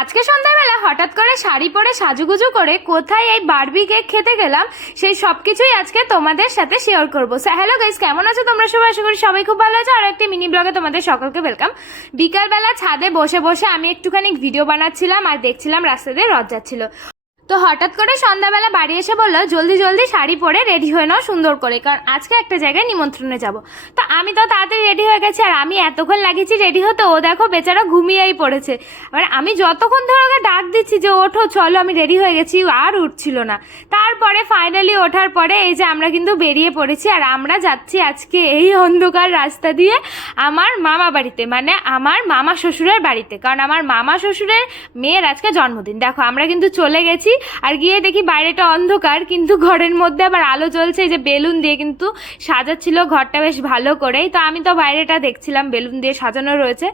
আজকে সন্ধ্যাবেলা হঠাৎ করে শাড়ি পরে সাজুগুজু করে কোথায় এই বার্বি কেক খেতে গেলাম, সেই সব কিছুই আজকে তোমাদের সাথে শেয়ার করব। হ্যালো গাইজ কেমন আছো তোমরা? সবাই আশা করি সবাই খুব ভালো আছো। আর একটি মিনি ব্লগে তোমাদের সকলকে ওয়েলকাম বিকালবেলা ছাদে বসে বসে আমি একটুখানি ভিডিও বানাচ্ছিলাম আর দেখছিলাম রাস্তা দিয়ে রথ যাচ্ছিল। তো হঠাৎ করে সন্ধ্যাবেলা বাড়ি এসে বলল, জলদি জলদি শাড়ি পরে রেডি হয়ে নাও সুন্দর করে, কারণ আজকে একটা জায়গায় নিমন্ত্রণে যাব। তো আমি তো তাড়াতাড়ি রেডি হয়ে গেছি, আর আমি এতক্ষণ লাগিয়েছি রেডি হতে, ও দেখো বেচারা ঘুমিয়েই পড়েছে। এবার আমি যতক্ষণ ধরে ওকে ডাক দিচ্ছি যে, ওঠো, চলো, আমি রেডি হয়ে গেছি আর উঠছিল না। তারপরে ফাইনালি ওঠার পরে এই যে আমরা কিন্তু বেরিয়ে পড়েছি, আর আমরা যাচ্ছি আজকে এই অন্ধকার রাস্তা দিয়ে আমার মামা বাড়িতে মানে আমার মামা শ্বশুরের বাড়িতে, কারণ আমার মামা শ্বশুরের মেয়ের আজকে জন্মদিন। দেখো, আমরা কিন্তু চলে গেছি আর গিয়ে দেখি বাইরেটা অন্ধকার, কিন্তু ঘরের মধ্যে আবার আলো জ্বলছে যে বেলুন দিয়ে কিন্তু সাজাচ্ছিল, ঘরটা বেশ ভালো করেই। তো আমি তো বাইরেটা দেখছিলাম, বেলুন দিয়ে সাজানো রয়েছে।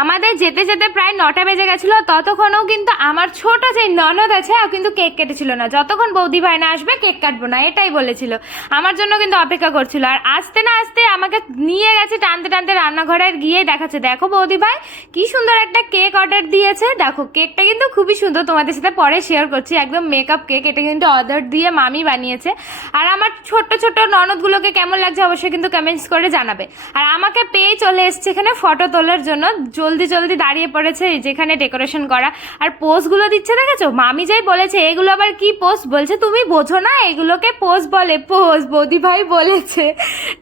আমাদের যেতে যেতে প্রায় নটা বেজে গেছিল, ততক্ষণও কিন্তু আমার ছোট যে ননদ আছে ও কিন্তু কেক কেটেছিল না। যতক্ষণ বৌদি ভাই না আসবে, কেক কাটবো না, এটাই বলেছিল। আমার জন্য কিন্তু অপেক্ষা করছিল। আর আসতে না আসতে আমাকে নিয়ে গেছে টানতে টানতে রান্নাঘরে গিয়ে দেখাচ্ছে, দেখো বৌদি ভাই, কি সুন্দর একটা কেক অর্ডার দিয়েছে। দেখো, কেকটা কিন্তু খুবই সুন্দর, তোমাদের সাথে পরে শেয়ার করছি, একদম মেকআপ কেক এটা কিন্তু অর্ডার দিয়ে মামি বানিয়েছে। আর আমার ছোট্ট ছোট্ট ননদগুলোকে কেমন লাগছে, অবশ্যই কিন্তু কমেন্টস করে জানাবে। আর আমাকে পেয়ে চলে এসছে এখানে ফটো তোলার জন্য জলদি জলদি দাঁড়িয়ে পড়েছে যেখানে ডেকোরেশন করা। আর পোস্টগুলো দিচ্ছে, দেখেছ? মামি যাই বলেছে, এগুলো আবার কি পোস্ট বলছে, তুমি বোঝো না, এগুলোকে পোস্ট বলে পোস্ট বৌদি ভাই বলেছে।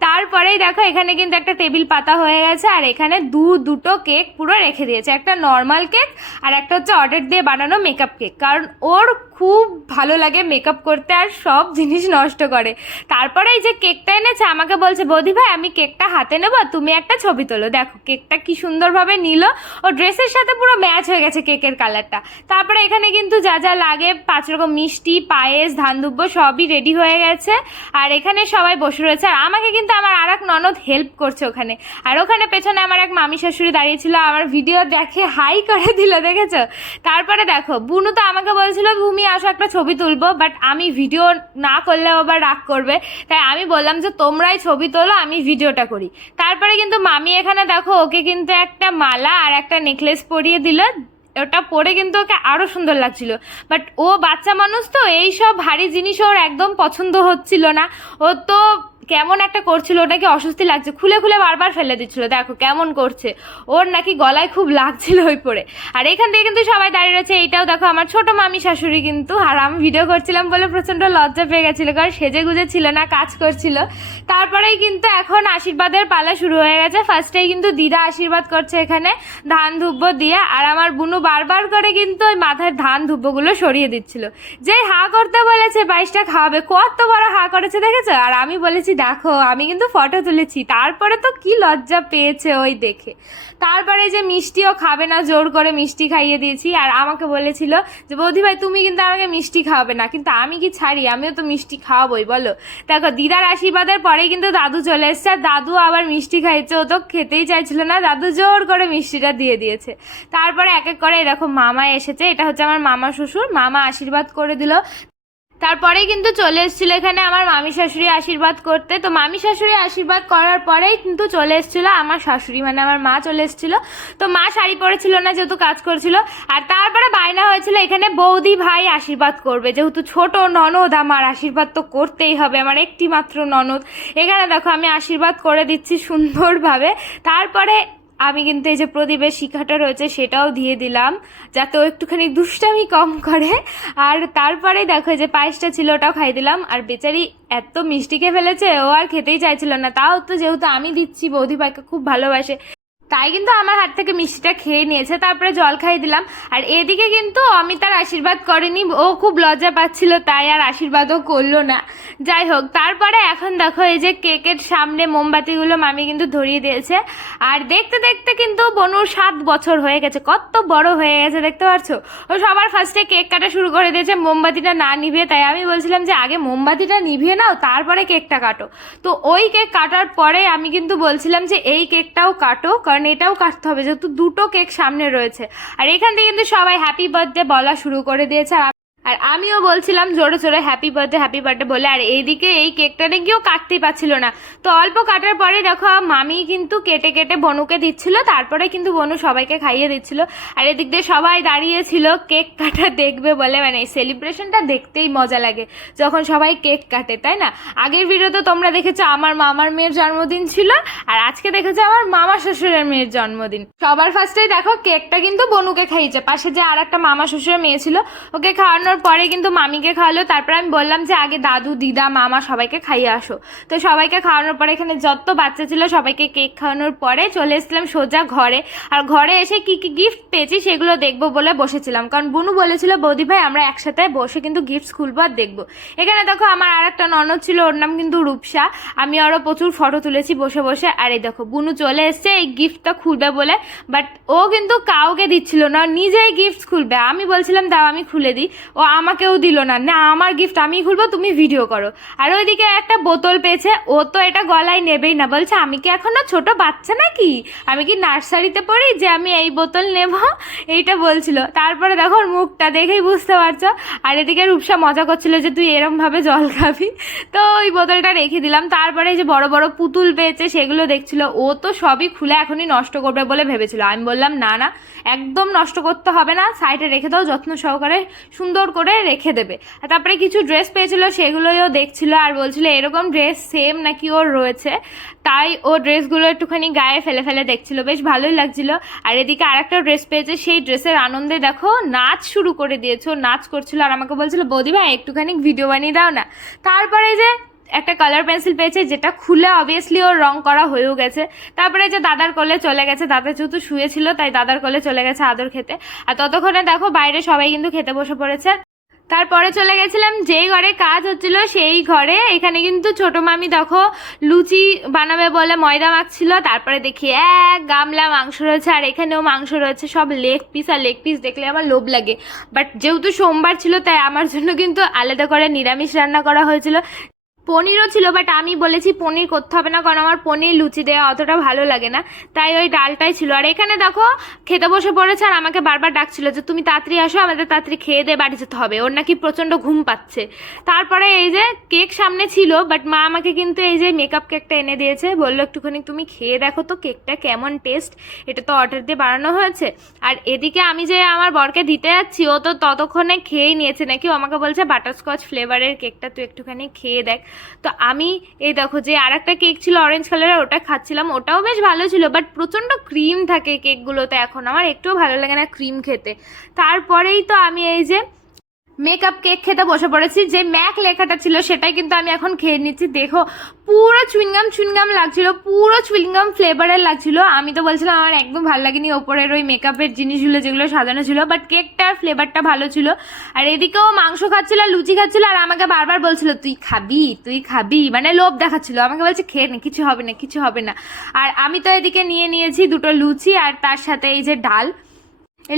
তারপরেই দেখো, এখানে কিন্তু একটা টেবিল পাতা হয়ে গেছে, আর এখানে দু, দুটো কেক পুরো রেখে দিয়েছে। একটা নর্মাল কেক আর একটা হচ্ছে অর্ডার দিয়ে বানানো মেকআপ কেক কারণ ওর খুব ভালো লাগে মেকআপ করতে আর সব জিনিস নষ্ট করে। তারপরে এই যে কেকটা এনেছে, আমাকে বলছে, বৌদি ভাই, আমি কেকটা হাতে নেব, তুমি একটা ছবি তোলো। দেখো, কেকটা কি সুন্দরভাবে নিল। ও ড্রেসের সাথে পুরো ম্যাচ হয়ে গেছে কেকের কালারটা। তারপরে এখানে কিন্তু যা যা লাগে, পাঁচ রকম মিষ্টি, পায়েস, ধান দুব্য সবই রেডি হয়ে গেছে। আর এখানে সবাই বসে রয়েছে। আর আমাকে কিন্তু আমার আর এক ননদ হেল্প করছে ওখানে। আর ওখানে পেছনে আমার এক মামি শাশুড়ি দাঁড়িয়েছিল আমার ভিডিও দেখে হাই করে দিল, দেখেছ? তারপরে দেখো, বুনু তো আমাকে বলছিল তুমি আসো একটা ছবি তুলবো বাট আমি ভিডিও না করলেও আবার রাগ করবে। তাই আমি বললাম যে, তোমরাই ছবি তোলো, আমি ভিডিওটা করি। তারপরে কিন্তু মামি এখানে দেখো, ওকে কিন্তু একটা মালা আর একটা নেকলেস পরিয়ে দিল। ওটা পরে কিন্তু ওকে আরও সুন্দর লাগছিল। বাট ও বাচ্চা মানুষ তো, এই সব ভারী জিনিস ওর একদম পছন্দ হচ্ছিল না। ও তো কেমন একটা করছিল ওটাকে অস্বস্তি লাগছে? খুলে খুলে বারবার ফেলে দিচ্ছিল, দেখো কেমন করছে। ওর নাকি গলায় খুব লাগছিল ওই পরে। আর এখান থেকে কিন্তু সবাই দাঁড়িয়ে রয়েছে, এইটাও দেখো, আমার ছোট মামি শাশুড়ি কিন্তু, আর আমি ভিডিও করছিলাম বলে প্রচণ্ড লজ্জা পেয়ে গেছিল, কারণ সেজে গুজে ছিল না, কাজ করছিল। তারপরেই কিন্তু এখন আশীর্বাদের পালা শুরু হয়ে গেছে। ফার্স্টেই কিন্তু দিদা আশীর্বাদ করছে এখানে ধান ধুব্ব দিয়ে, আর আমার বুনু বারবার করে কিন্তু ওই মাথার ধান ধুব্বগুলো সরিয়ে দিচ্ছিল। যে হা করতে বলেছে, বাইশটা খাওয়াবে, কত বড় হা করেছে, দেখেছ? আর আমি বলেছি দেখো, আমি কিন্তু ফটো তুলেছি। তারপরে তো কি লজ্জা পেয়েছে ওই দেখে। তারপরে যে মিষ্টিও খাবে না, জোর করে মিষ্টি খাইয়ে দিয়েছি। আর আমাকে বলেছিল যে, বৌদি ভাই, তুমি কিন্তু আমাকে মিষ্টি খাওয়াবে না। কিন্তু আমি কি ছাড়ি? আমিও তো মিষ্টি খাওয়াবোই, বলো। দেখো, দিদার আশীর্বাদের পরেই কিন্তু দাদু চলে এসছে। আর দাদু আবার মিষ্টি খাইছে। ও তো খেতেই চাইছিল না। দাদু জোর করে মিষ্টিটা দিয়ে দিয়েছে। তারপরে এক এক করে এরকম মামা এসেছে। এটা হচ্ছে আমার মামা শ্বশুর। মামা আশীর্বাদ করে দিল। তারপরেই কিন্তু চলে এসেছিল এখানে আমার মামি শাশুড়ি আশীর্বাদ করতে। তো মামি শাশুড়ি আশীর্বাদ করার পরেই কিন্তু চলে এসেছিল আমার শাশুড়ি মানে আমার মা চলে এসেছিল। তো মা শাড়ি পরেছিল না, যেহেতু কাজ করছিল। আর তারপরে বায়না হয়েছিল এখানে বৌদি ভাই আশীর্বাদ করবে। যেহেতু ছোট ননদ, আমার আশীর্বাদ তো করতেই হবে, আমার একটি মাত্র ননদ। এখানে দেখো আমি আশীর্বাদ করে দিচ্ছি সুন্দরভাবে। তারপরে আমি কিন্তু এই যে প্রদীপের শিখাটা রয়েছে সেটাও দিয়ে দিলাম, যাতে ও একটুখানি দুষ্টামি কম করে। আর তারপরে দেখো যে পায়েসটা ছিল ওটাও খাই দিলাম। আর বেচারি এত মিষ্টি খেয়ে ফেলেছে, ও আর খেতেই চাইছিল না। তাও তো যেহেতু আমি দিচ্ছি, বৌদি খুব ভালোবাসে। তাই কিন্তু আমার হাত থেকে মিষ্টিটা খেয়ে নিয়েছে, তারপরে জল খাইয়ে দিলাম। আর এদিকে কিন্তু অমিতার আশীর্বাদ করেনি, ও খুব লজ্জা পাচ্ছিল, তাই আর আশীর্বাদও করল না। যাই হোক, তারপরে এখন দেখো এই যে কেকের সামনে মোমবাতিগুলো মামি কিন্তু ধরিয়ে দিয়েছে। আর দেখতে দেখতে কিন্তু বনুর সাত বছর হয়ে গেছে, কত বড় হয়ে গেছে, দেখতে পাচ্ছ? ও সবার ফার্স্টে কেক কাটা শুরু করে দিয়েছে, মোমবাতিটা না নিভিয়ে, তাই আমি বলছিলাম যে আগে মোমবাতিটা নিভিয়ে নাও, তারপরে কেকটা কাটো। তো ওই কেক কাটার পরে আমি কিন্তু বলছিলাম যে এই কেকটাও কাটো, কারণ এটাও কাটতে হবে, যেহেতু দুটো কেক সামনে রয়েছে। আর এখান থেকে কিন্তু সবাই হ্যাপি বার্থডে বলা শুরু করে দিয়েছে। আর আর আমিও বলছিলাম জোরে জোরে হ্যাপি বার্থডে হ্যাপি বার্থডে বলে, আর এইদিকে এই কেকটা নিয়ে কেউ কাটতেই পাচ্ছিল না। তো অল্প কাটার পরে দেখো, মামি কিন্তু কেটে কেটে বনুকে দিচ্ছিল, তারপরে কিন্তু বনু সবাইকে খাইয়ে দিচ্ছিল। আর এদিক দিয়ে সবাই দাঁড়িয়েছিল কেক কাটা দেখবে বলে মানে এই সেলিব্রেশনটা দেখতেই মজা লাগে, যখন সবাই কেক কাটে, তাই না? আগের ভিডিওতে তোমরা দেখেছ, আমার মামার মেয়ের জন্মদিন ছিল, আর আজকে দেখেছ আমার মামা শ্বশুরের মেয়ের জন্মদিন। সবার ফার্স্টেই দেখো কেকটা কিন্তু বনুকে খাইয়েছে, পাশে যে আর একটা মামা শ্বশুরের মেয়ে ছিল, ওকে খাওয়ানোর পরে কিন্তু মামিকে খাওয়ালো, তারপর আমি বললাম যে, আগে দাদু, দিদা, মামা সবাইকে খাইয়ে আসো। তো সবাইকে খাওয়ানোর পরে এখানে যত বাচ্চা ছিল সবাইকে কেক খাওয়ানোর পরে চলে এসেছিলাম সোজা ঘরে। আর ঘরে এসে কি কি গিফট পেয়েছি সেগুলো দেখব বলে বসেছিলাম। কারণ বুনু বলেছিল, বৌদি ভাই, আমরা একসাথে বসে কিন্তু গিফটস খুলবো আর দেখব। এখানে দেখো আমার আর একটা ননদ ছিল, ওর নাম কিন্তু রূপসা। আমি আরও প্রচুর ফটো তুলেছি বসে বসে। আর এই দেখো, বুনু চলে এসছে এই গিফটটা খুলবে বলে। বাট ও কিন্তু কাউকে দিচ্ছিল না নিজেই গিফট খুলবে। আমি বলছিলাম, দাও, আমি খুলে দিই। ও আমাকেও দিল না। না, আমার গিফট আমি খুলবো, তুমি ভিডিও করো। আর ওইদিকে একটা বোতল পেয়েছে, ও তো এটা গলায় নেবেই না। বলছে, আমি কি এখনও ছোট বাচ্চা নাকি? আমি কি নার্সারিতে পড়ি যে আমি এই বোতল নেব? এইটা বলছিল। তারপরে দেখো মুখটা দেখেই বুঝতে পারছ। আর এদিকে রূপসা মজা করছিল যে, তুই এরমভাবে জল খাবি? তো ওই বোতলটা রেখে দিলাম। তারপরে যে বড় বড় পুতুল পেয়েছে, সেগুলো দেখছিল। ও তো সবই খুলে এখনই নষ্ট করবে বলে ভেবেছিল। আমি বললাম, না না, একদম নষ্ট করতে হবে না। সাইডে রেখে দাও, যত্ন সহকারে। সুন্দর করে রেখে দেবে। আর তারপরে কিছু ড্রেস পেয়েছিল, সেগুলোইও দেখছিল আর বলছিল, এরকম ড্রেস সেম নাকি ওর রয়েছে? তাই ও ড্রেসগুলো একটুখানি গায়ে ফেলে ফেলে দেখছিল। বেশ ভালোই লাগছিল। আর এদিকে আরেকটা ড্রেস পেয়েছে, সেই ড্রেসের আনন্দে দেখো নাচ শুরু করে দিয়েছে। নাচ করছিল আর আমাকে বলছিল, বৌদি ভাই, একটুখানি ভিডিও বানিয়ে দাও না। তারপরে যে একটা কালার পেন্সিল পেয়েছে, যেটা খুলে অবভিয়াসলি ওর রং করা হয়েও গেছে। তারপরে যে দাদার কোলে চলে গেছে, দাদা যেহেতু শুয়েছিল, তাই দাদার কোলে চলে গেছে আদর খেতে। আর ততক্ষণে দেখো বাইরে সবাই কিন্তু খেতে বসে পড়েছে। তারপরে চলে গেছিলাম, যেই ঘরে কাজ হচ্ছিল সেই ঘরে। এখানে কিন্তু ছোট মামি দেখো লুচি বানাবে বলে ময়দা মাখছিল। তারপরে দেখি এক গামলা মাংস রয়েছে, আর এখানেও মাংস রয়েছে, সব লেগ পিস আর লেগ পিস দেখলে আমার লোভ লাগে। বাট যেহেতু সোমবার ছিল, তাই আমার জন্য কিন্তু আলাদা করে নিরামিষ রান্না করা হয়েছিল। পনিরও ছিল বাট আমি বলেছি পনির করতে হবে না, কারণ আমার পনির লুচি দেওয়া অতটা ভালো লাগে না। তাই ওই ডালটাই ছিল। আর এখানে দেখো, খেতে বসে পড়েছে আর আমাকে বারবার ডাকছিল যে, তুমি তাড়াতাড়ি আসো, আমাদের তাড়াতাড়ি খেয়ে দিয়ে বাড়ি যেতে হবে। ওর নাকি প্রচণ্ড ঘুম পাচ্ছে। তারপরে এই যে কেক সামনে ছিল বাট মা আমাকে কিন্তু এই যে মেকআপ কেকটা এনে দিয়েছে। বলল, একটুখানি তুমি খেয়ে দেখো তো কেকটা কেমন টেস্ট এটা তো অর্ডার দিয়ে বানানো হয়েছে। আর এদিকে আমি যে আমার বরকে দিতে যাচ্ছি, ও তো ততক্ষণে খেয়েই নিয়েছে। নাকি ও আমাকে বলছে বাটারস্কচ ফ্লেভারের কেকটা তুই একটুখানি খেয়ে দেখ। তো আমি, এই দেখো যে আর একটা কেক ছিল অরেঞ্জ কালারের ওটা খাচ্ছিলাম, ওটাও বেশ ভালো ছিল বাট প্রচণ্ড ক্রিম থাকে কেকগুলোতে এখন, আমার একটুও ভালো লাগে না ক্রিম খেতে। তারপরেই তো আমি এই যে মেকআপ কেক খেতে বসে পড়েছি। যে ম্যাক লেখাটা ছিল সেটাই কিন্তু আমি এখন খেয়ে নিচ্ছি। দেখো, পুরো চুইনগাম চুইনগাম লাগছিল, পুরো চুইনগাম ফ্লেভারের লাগছিল। আমি তো বলছিলাম, আমার একদম ভালো লাগেনি ওপরের ওই মেকআপের জিনিসগুলো যেগুলো সাজানো ছিল বাট কেকটার ফ্লেভারটা ভালো ছিল। আর এদিকেও মাংস খাচ্ছিল আর লুচি খাচ্ছিল, আর আমাকে বারবার বলছিল, তুই খাবি তুই খাবি? মানে লোভ দেখাচ্ছিল। আমাকে বলছে, খেয়ে নে, কিছু হবে না, কিছু হবে না। আর আমি তো এদিকে নিয়ে নিয়েছি দুটো লুচি, আর তার সাথে এই যে ডাল।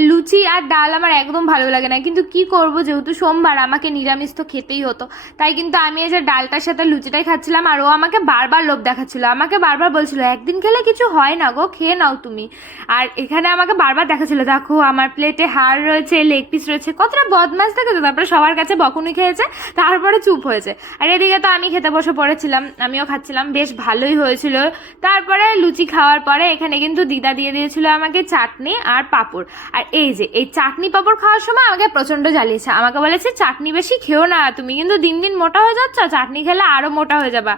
লুচি আর ডাল আমার একদম ভালো লাগে না। কিন্তু কি করব, যেহেতু সোমবার আমাকে নিরামিষ তো খেতেই হতো। তাই কিন্তু আমি এই যে ডালটার সাথে লুচিটাই খাচ্ছিলাম আর ও আমাকে বারবার লোভ দেখাচ্ছিল। আমাকে বারবার বলছিল, একদিন খেলে কিছু হয় না গো, খেয়ে নাও তুমি। আর এখানে আমাকে বারবার দেখাচ্ছিল, দেখো, আমার প্লেটে হাড় রয়েছে লেগ পিস রয়েছে, কতটা বদমাস তো তারপরে সবার কাছে বকুনি খেয়েছে, তারপরে চুপ হয়েছে। আর এদিকে তো আমি খেতে বসে পড়েছিলাম, আমিও খাচ্ছিলাম, বেশ ভালোই হয়েছিল। তারপরে লুচি খাওয়ার পরে এখানে কিন্তু দিদা দিয়ে দিয়েছিল আমাকে চাটনি আর পাঁপড়। আর এই যে, এই চাটনি পাঁপড় খাওয়ার সময় আমাকে প্রচণ্ড জ্বালিয়েছে। আমাকে বলেছে, চাটনি বেশি খেও না, তুমি কিন্তু দিন দিন মোটা হয়ে যাচ্ছ, চাটনি খেলে আরও মোটা হয়ে যাবা।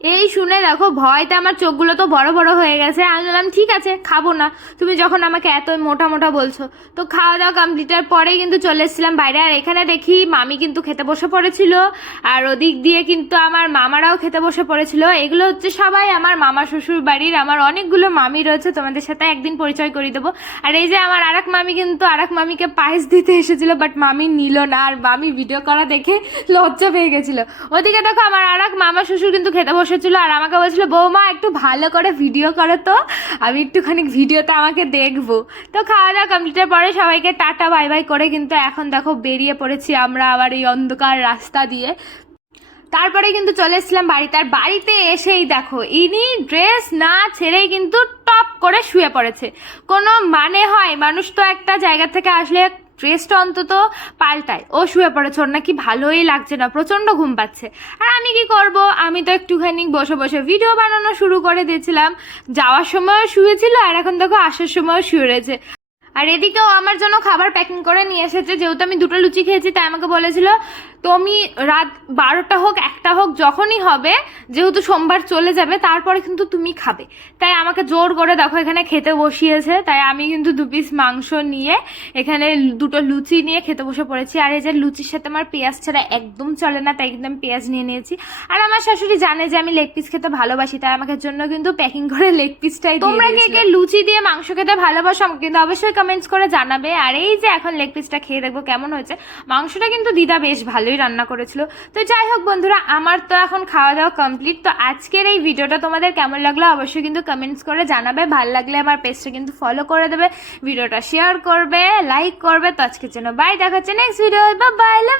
এই শুনে দেখো, ভয়তে আমার চোখগুলো তো বড় বড় হয়ে গেছে। আমি বললাম, ঠিক আছে, খাব না। তুমি যখন আমাকে এত মোটা মোটা বলছো। তো খাওয়া দাওয়া কমপ্লিটের পরেই কিন্তু চলে এসেছিলাম বাইরে। আর এখানে দেখি মামি কিন্তু খেতে বসে পড়েছিল। আর ওদিক দিয়ে কিন্তু আমার মামারাও খেতে বসে পড়েছিল। এগুলো হচ্ছে সবাই আমার মামা শ্বশুর বাড়ির আমার অনেকগুলো মামি রয়েছে, তোমাদের সাথে একদিন পরিচয় করিয়ে দেবো। আর এই যে আমার আরেক মামি কিন্তু, আরেক মামিকে পায়েস দিতে এসেছিল বাট মামি নিল না। আর মামি ভিডিও করা দেখে লজ্জা পেয়ে গেছিল। ওদিকে দেখো, আমার আরেক মামা শ্বশুর কিন্তু খেতে বসেছিল আর আমাকে বলছিল, বৌমা, একটু ভালো করে ভিডিও করো তো। আমি একটুখানি ভিডিওতে আমাকে দেখব। তো খাওয়া দাওয়া কমপ্লিটের পরে সবাইকে টাটা বাই বাই করে কিন্তু এখন দেখো বেরিয়ে পড়েছি আমরা আবার এই অন্ধকার রাস্তা দিয়ে। তারপরে কিন্তু চলে এসেছিলাম বাড়িতে। আর বাড়িতে এসেই দেখো, ইনি ড্রেস না ছেড়েই কিন্তু টপ করে শুয়ে পড়েছে। কোনো মানে হয়, মানুষ তো একটা জায়গা থেকে আসলে ড্রেসটা অন্তত পাল্টায়। ও শুয়ে পড়েছে, ওর নাকি ভালোই লাগছে না, প্রচণ্ড ঘুম পাচ্ছে। আর আমি কি করব? আমি তো একটুখানি বসে বসে ভিডিও বানানো শুরু করে দিয়েছিলাম। যাওয়ার সময়ও শুয়েছিল আর এখন দেখো আসার সময়ও শুয়ে রয়েছে। আর এদিকেও আমার জন্য খাবার প্যাকিং করে নিয়ে এসেছে, যেহেতু আমি দুটো লুচি খেয়েছি, তাই আমাকে বলেছিল তুমি রাত বারোটা হোক একটা হোক যখনই হবে যেহেতু সোমবার চলে যাবে তারপরে কিন্তু তুমি খাবে। তাই আমাকে জোর করে দেখো এখানে খেতে বসিয়েছে। তাই আমি কিন্তু দু পিস মাংস নিয়ে এখানে দুটো লুচি নিয়ে খেতে বসে পড়েছি। আর এই যে লুচির সাথে আমার পেঁয়াজ ছাড়া একদম চলে না তাই কিন্তু আমি পেঁয়াজ নিয়ে নিয়েছি। আর আমার শাশুড়ি জানে যে আমি লেগ পিস খেতে ভালোবাসি তাই আমাকে জন্য কিন্তু প্যাকিং করে লেগ পিসটাই তোমরা কে কে লুচি দিয়ে মাংস খেতে ভালোবাসো আমাকে কিন্তু অবশ্যই কমেন্টস করে জানাবে। আর এই যে এখন লেগ পিসটা খেয়ে দেখব কেমন হয়েছে। মাংসটা কিন্তু দিদা বেশ ভালোই রান্না করেছিল। তো যাই হোক বন্ধুরা, আমার তো এখন খাওয়া দাওয়া কমপ্লিট তো আজকের এই ভিডিওটা তোমাদের কেমন লাগল অবশ্যই কিন্তু কমেন্টস করে জানাবে। ভালো লাগলে আমার পেজটা কিন্তু ফলো করে দেবে। ভিডিওটা শেয়ার করবে লাইক করবে। তো আজকের জন্য বাই দেখাচ্ছে নেক্সট ভিডিও বাই লাভ